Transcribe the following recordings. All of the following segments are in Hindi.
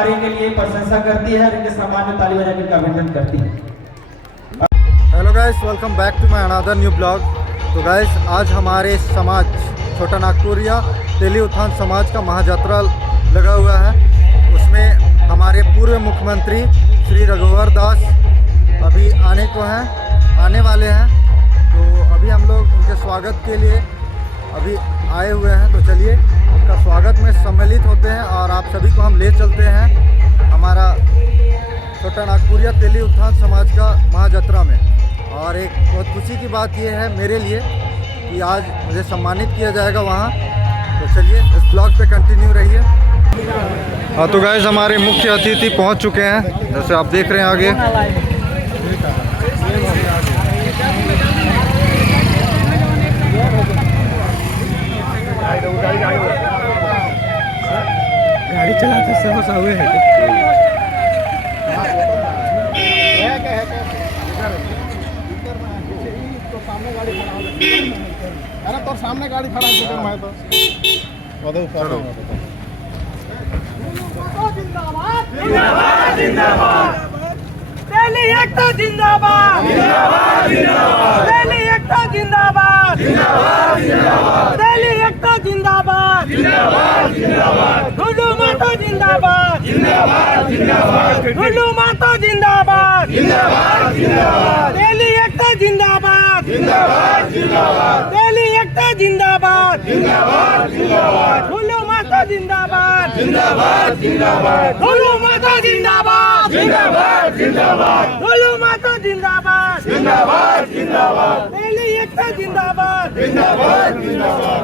कार्य के लिए प्रशंसा करती है और इनके सम्मान में ताली बजा कर इनका अभिनंदन करती है। Hello guys, welcome back to my another new blog. तो गाइस, आज हमारे समाज छोटा नागपुरिया तेली उत्थान समाज का महायात्रा लगा हुआ है। उसमें हमारे पूर्व मुख्यमंत्री श्री रघुवर दास अभी आने वाले हैं। तो अभी हम लोग उनके स्वागत के लिए अभी आए हुए हैं। तो चलिए उनका स्वागत में सम्मिलित होते हैं और आप सभी को हम ले चलते हैं हमारा छोटा नागपुरिया तेली उत्थान समाज का महायात्रा में। और एक बहुत खुशी की बात यह है मेरे लिए कि आज मुझे सम्मानित किया जाएगा वहाँ। तो चलिए इस ब्लॉग पे कंटिन्यू रहिए। हाँ, तो गाइस, हमारे मुख्य अतिथि पहुँच चुके हैं, जैसे आप देख रहे हैं आगे। गाड़ी चलाते समय हुए हैं तो सामने गाड़ी खड़ा है मैं तो जिंदाबाद जिंदाबाद जिंदाबाद तेली एकता जिंदाबाद जिंदाबाद जिंदाबाद तेली एकता जिंदाबाद जिंदाबाद जिंदाबाद तेली एकता जिंदाबाद जिंदाबाद जिंदाबाद गुड्डू माता जिंदाबाद जिंदाबाद जिंदाबाद गुड्डू माता जिंदाबाद जिंदाबाद जिंदाबाद तेली एकता जिंदाबाद जिंदाबाद जिंदाबाद तेली एकता जिंदाबाद जिंदाबाद जिंदाबाद गुड्डू माता जिंदाबाद जिंदाबाद जिंदाबाद गुड्डू माता जिंदाबाद जिंदाबाद जिंदाबाद गुड्डू माता जिंदाबाद जिंदाबाद जिंदाबाद तेली एकता जिंदाबाद जिंदाबाद जिंदाबाद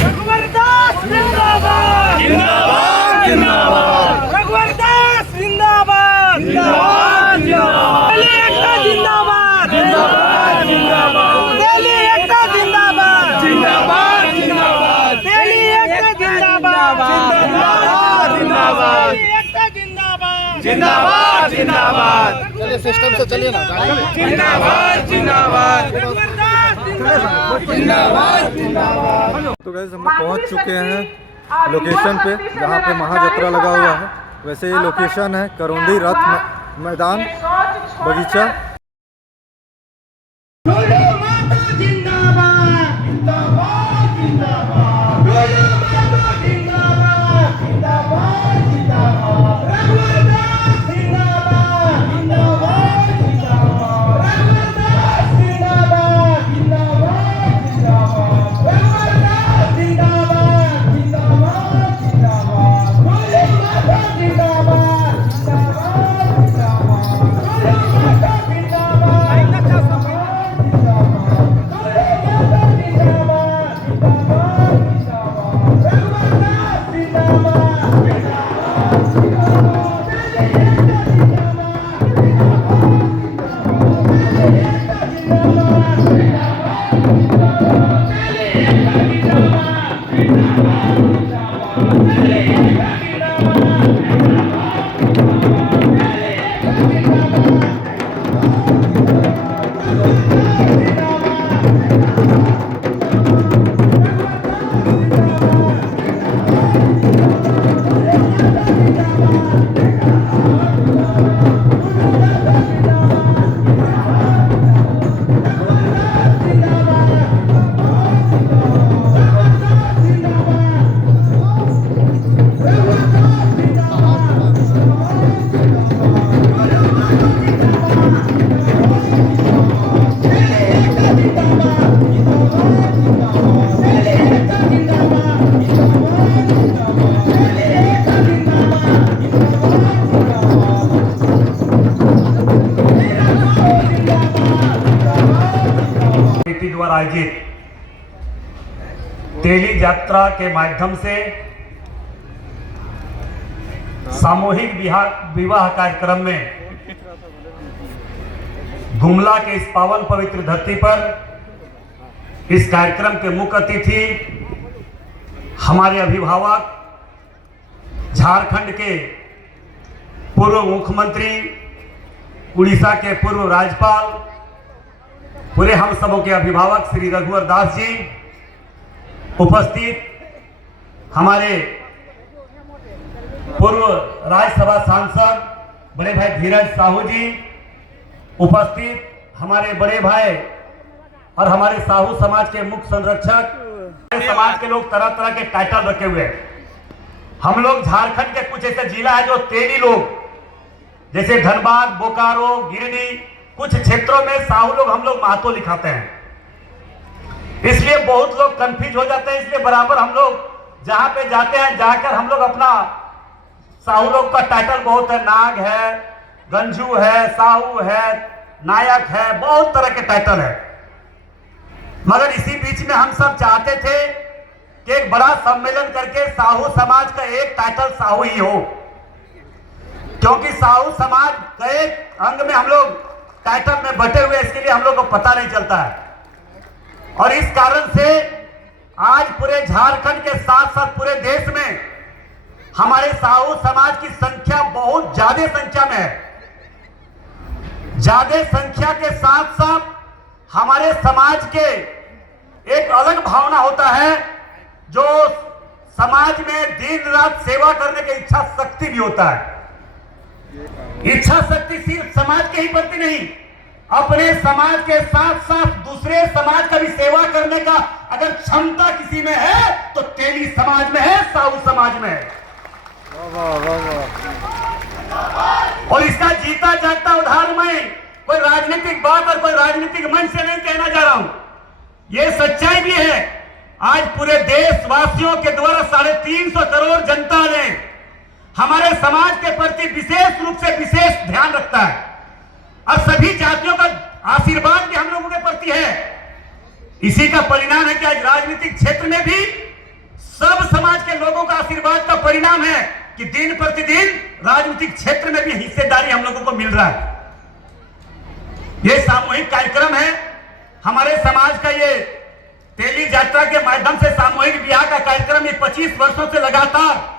रघुवर दास जिंदाबाद जिंदाबाद जिंदाबाद रघुवर दास जिंदाबाद जिंदाबाद जिंदाबाद तेली एकता जिंदाबाद जिंदाबाद जिंदाबाद तेली एकता जिंदाबाद जिंदाबाद जिंदाबाद तेली एकता जिंदाबाद जिंदाबाद जिंदाबाद तेली एकता जिंदाबाद जिंदाबाद जिंदाबाद चलिए सिस्टम से चलिए ना। जिंदाबाद जिंदाबाद रघुवर दास जिंदाबाद जिंदाबाद। तो गाइस, हम लोग पहुंच चुके हैं लोकेशन पे जहां पे महायात्रा लगा हुआ है। वैसे ये लोकेशन है करौंदी रथ मैदान बगीचा। द्वारा आयोजित तेली यात्रा के माध्यम से सामूहिक विवाह कार्यक्रम में गुमला के इस पावन पवित्र धरती पर इस कार्यक्रम के मुख्य अतिथि हमारे अभिभावक झारखंड के पूर्व मुख्यमंत्री, उड़ीसा के पूर्व राज्यपाल पूरे हम सबों के अभिभावक श्री रघुवर दास जी, उपस्थित हमारे पूर्व राज्यसभा सांसद बड़े भाई धीरज साहू जी, उपस्थित हमारे बड़े भाई और हमारे साहू समाज के मुख्य संरक्षक, समाज के लोग तरह तरह के टाइटल रखे हुए हैं। हम लोग झारखंड के कुछ ऐसे जिला है जो तेली लोग, जैसे धनबाद, बोकारो, गिरिडीह, कुछ क्षेत्रों में साहू लोग हम लोग महतो लिखाते हैं। इसलिए बहुत लोग कंफ्यूज हो जाते हैं। इसलिए बराबर हम लोग जहां पे जाते हैं जाकर हम लोग अपना साहू लोग का टाइटल बहुत है, नाग है, गंजू है, साहू है, नायक है, बहुत तरह के टाइटल है। मगर इसी बीच में हम सब चाहते थे कि एक बड़ा सम्मेलन करके साहू समाज का एक टाइटल साहू ही हो, क्योंकि साहू समाज का एक अंग में हम लोग टाइटल में बटे हुए, इसके लिए हम लोग को पता नहीं चलता है। और इस कारण से आज पूरे झारखंड के साथ साथ पूरे देश में हमारे साहू समाज की संख्या बहुत ज्यादा संख्या में है। ज्यादा संख्या के साथ साथ हमारे समाज के एक अलग भावना होता है, जो समाज में दिन रात सेवा करने की इच्छा शक्ति भी होता है। इच्छा शक्ति सिर्फ समाज के ही प्रति नहीं, अपने समाज के साथ साथ दूसरे समाज का भी सेवा करने का अगर क्षमता किसी में है तो तेली समाज में है, साहू समाज में है। और इसका जीता जागता उदाहरण मैं कोई राजनीतिक बात और कोई राजनीतिक मंच से नहीं कहना जा रहा हूं, यह सच्चाई भी है। आज पूरे देशवासियों के द्वारा 350 करोड़ जनता ने हमारे समाज के प्रति विशेष रूप से विशेष ध्यान रखता है और सभी जातियों का आशीर्वाद भी हम लोगों के प्रति है। इसी का परिणाम है कि आज राजनीतिक क्षेत्र में भी सब समाज के लोगों का आशीर्वाद का परिणाम है कि दिन प्रतिदिन राजनीतिक क्षेत्र में भी हिस्सेदारी हम लोगों को मिल रहा है। यह सामूहिक कार्यक्रम है हमारे समाज का। ये तेली यात्रा के माध्यम से सामूहिक विवाह का कार्यक्रम ये 25 वर्षों से लगातार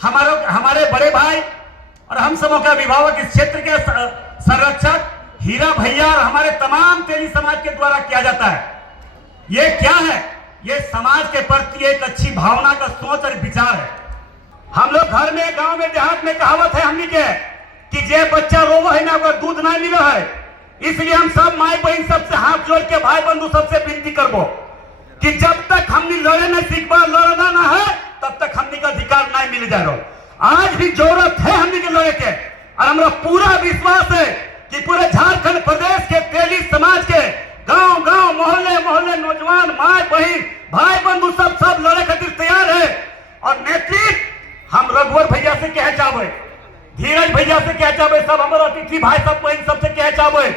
हमारे बड़े भाई और हम सबों का अभिभावक, इस क्षेत्र के संरक्षक हीरा भैया और हमारे तमाम तेली समाज के द्वारा किया जाता है। ये क्या है? ये समाज के प्रति एक अच्छी भावना का सोच और विचार है। हम लोग घर में, गांव में, देहात में कहावत है हमनी के कि जे बच्चा रोवो है ना अगर दूध ना मिलो है। इसलिए हम सब माई बहन सबसे हाथ जोड़ के, भाई बंधु सबसे विनती करबो कि जब तक हमने लड़े नहीं सीखबा, लड़ना ना है, तब तक हमने का अधिकार नहीं मिल जा रहा। आज भी जरूरत है हमने के लड़े के, और हमारा पूरा विश्वास है कि पूरे झारखंड प्रदेश के तेली समाज के गांव गांव, मोहल्ले मोहल्ले, नौजवान, माई बहन, भाई बंधु सब लड़े खातिर तैयार है। और नेतृत्व हम रघुवर भैया से कह चाहे, धीरज भैया से कह चाहे, सब हमारे अतिथि भाई सब बहन सबसे कह चाहे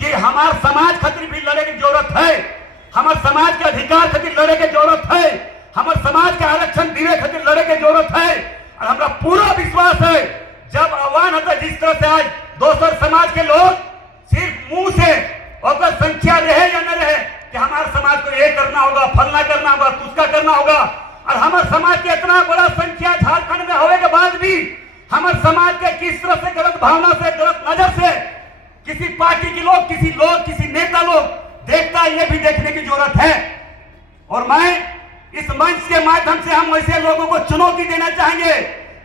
कि हमारे समाज खातिर भी लड़े की जरूरत है, हमारे समाज के अधिकार खातिर लड़े की जरूरत है, हमारे समाज के आरक्षण दिने खातिर लड़े की जरूरत है। और हमारा पूरा विश्वास है जब आह्वान होता है, जिस तरह से आज दोसर समाज के लोग सिर्फ मुंह से और संख्या रहे या न रहे कि हमारे समाज को ये करना होगा, फलना करना होगा, तुस्का करना होगा, और हमारे समाज के इतना बड़ा संख्या झारखंड में होने के बाद भी हमारे समाज के किस तरह से गलत भावना से, गलत नजर से किसी पार्टी के लोग, किसी नेता लोग देखता है, ये भी देखने की जरूरत है। और मैं इस मंच के माध्यम से हम ऐसे लोगों को चुनौती देना चाहेंगे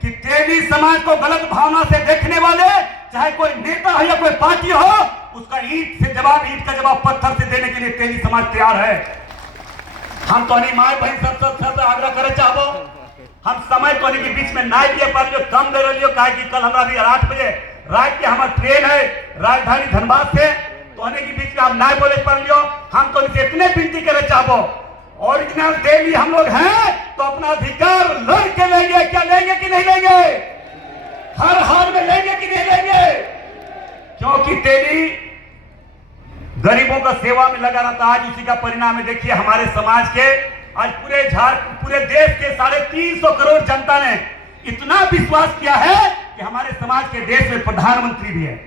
कि तेली समाज को गलत भावना से देखने वाले, चाहे कोई नेता हो या कोई पार्टी हो, उसका ईंट का जवाब पत्थर से देने के लिए तेली समाज तैयार है। हम तो नहीं माए बहन सब आग्रह करे चाहो, हम समय तो के बीच में ना दिए पर जो कम दे रही हो, कि कल हमारा भी 8 बजे रात के हमारा ट्रेन है राजधानी धनबाद से, तो होने के बीच में हम ना बोले पर लियो। हम तो इनसे इतने विनती करे चाहो, ओरिजिनल तेली हम लोग हैं तो अपना अधिकार लड़ के लेंगे। क्या लेंगे कि नहीं लेंगे? हर हाल में लेंगे कि नहीं लेंगे? क्योंकि तेली गरीबों का सेवा में लगा रहता। आज उसी का परिणाम है। देखिए हमारे समाज के आज पूरे देश के 350 करोड़ जनता ने इतना विश्वास किया है कि हमारे समाज के देश में प्रधानमंत्री भी है।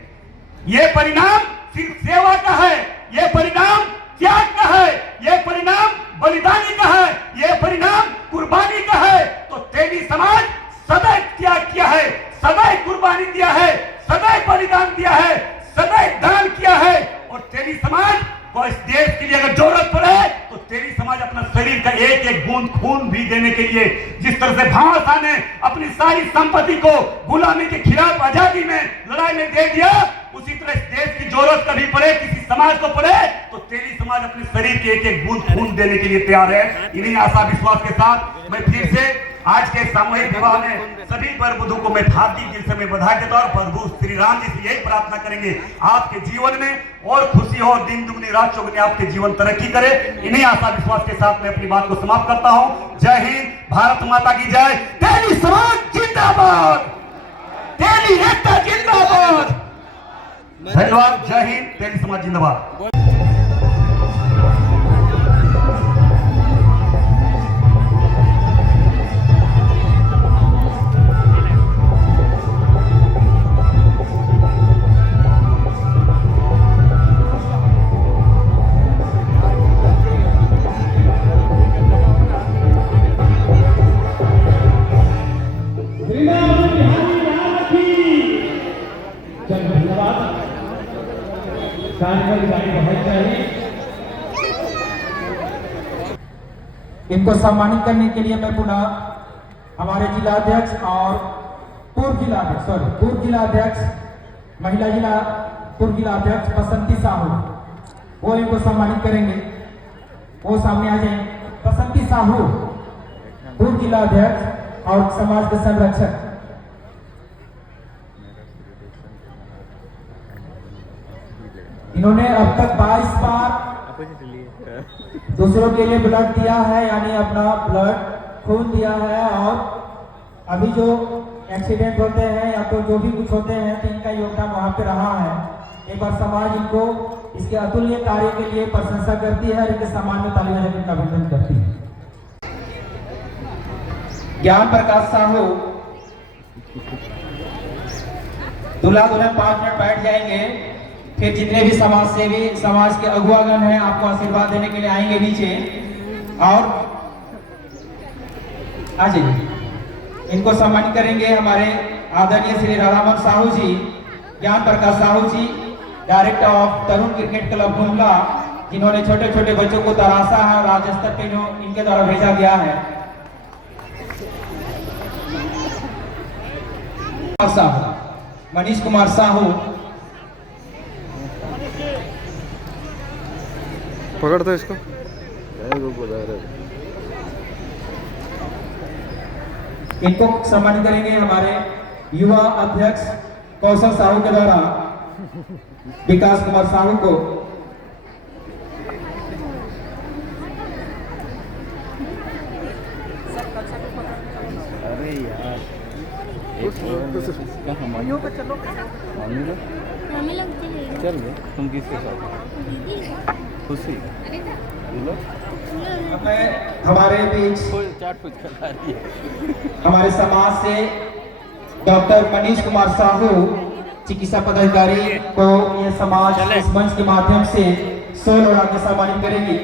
यह परिणाम सिर्फ सेवा का है, यह परिणाम त्याग का है, यह परिणाम बलिदानी का है, यह परिणाम कुर्बानी का है। तो तेली समाज सदैव त्याग किया है, सदैव कुर्बानी दिया है, सदैव बलिदान दिया है, सदैव दान किया है। और तेली समाज को इस शरीर का एक एक बूंद खून भी देने के लिए, जिस तरह से भामाशाह ने अपनी सारी संपत्ति को गुलामी के खिलाफ आजादी में लड़ाई में दे दिया, उसी तरह इस देश की जरूरत कभी पड़े, किसी समाज को पड़े, तो तेली समाज अपने शरीर के एक एक बूंद खून देने के लिए तैयार है। इन्हीं आशा विश्वास के साथ मैं फिर से आज के सामूहिक विवाह में सभी वर वधू को मैं हार्दिक दिल से मैं बधाई देता हूं। प्रभु श्री राम जी से यही प्रार्थना करेंगे आपके जीवन में और खुशी हो, दिन दुगनी रात चौगुनी आपके जीवन तरक्की करे। इन्हीं आशा विश्वास के साथ मैं अपनी बात को समाप्त करता हूं। जय हिंद, भारत माता की जय। तेली समाज जिंदाबाद, तेली एकता जिंदाबाद। धन्यवाद। जय हिंद, तेली समाज जिंदाबाद। इनको सम्मानित करने के लिए मैं पुनः हमारे जिलाध्यक्ष और पूर्व जिलाध्यक्ष महिला जिला पूर्व जिलाध्यक्ष बसंती साहू, वो इनको सम्मानित करेंगे। वो सामने आ जाएं। बसंती साहू पूर्व जिलाध्यक्ष और समाज के संरक्षक। इन्होंने अब तक 22 बार दूसरों के लिए ब्लड दिया है, यानी अपना ब्लड खून दिया है। और अभी जो एक्सीडेंट होते हैं या तो जो भी कुछ होते हैं तो इनका योगदान वहां पे रहा है। एक बार समाज इनको इसके अतुल्य कार्य के लिए प्रशंसा करती है और इनके सम्मान में ताली बजाकर इनका अभिनंदन करती है। ज्ञान प्रकाश साहू दूल्हा दुल्हन 5 मिनट बैठ जाएंगे, फिर जितने भी समाज सेवी समाज के अगुवागण हैं आपको आशीर्वाद देने के लिए आएंगे नीचे। और आ जाइए, इनको सम्मानित करेंगे हमारे आदरणीय Shri Radhamohan Sahu ji, Gyan Prakash Sahu ji, director of Tarun cricket club Gumla, जिन्होंने छोटे छोटे बच्चों को तराशा है, राज्य स्तर पे जो इनके द्वारा भेजा गया है। मनीष कुमार साहू, पकड़ दो इसको। इनको सम्मानित करेंगे हमारे युवा अध्यक्ष कौशल साहू के द्वारा विकास कुमार साहू को। अरे यार मम्मी लोग चल गए। तुम किसके साथ? खुशी हमारे बीच हमारे समाज से डॉक्टर मनीष कुमार साहू चिकित्सा पदाधिकारी को ये समाज इस मंच के माध्यम से 100 लोग सम्मानित करेंगी।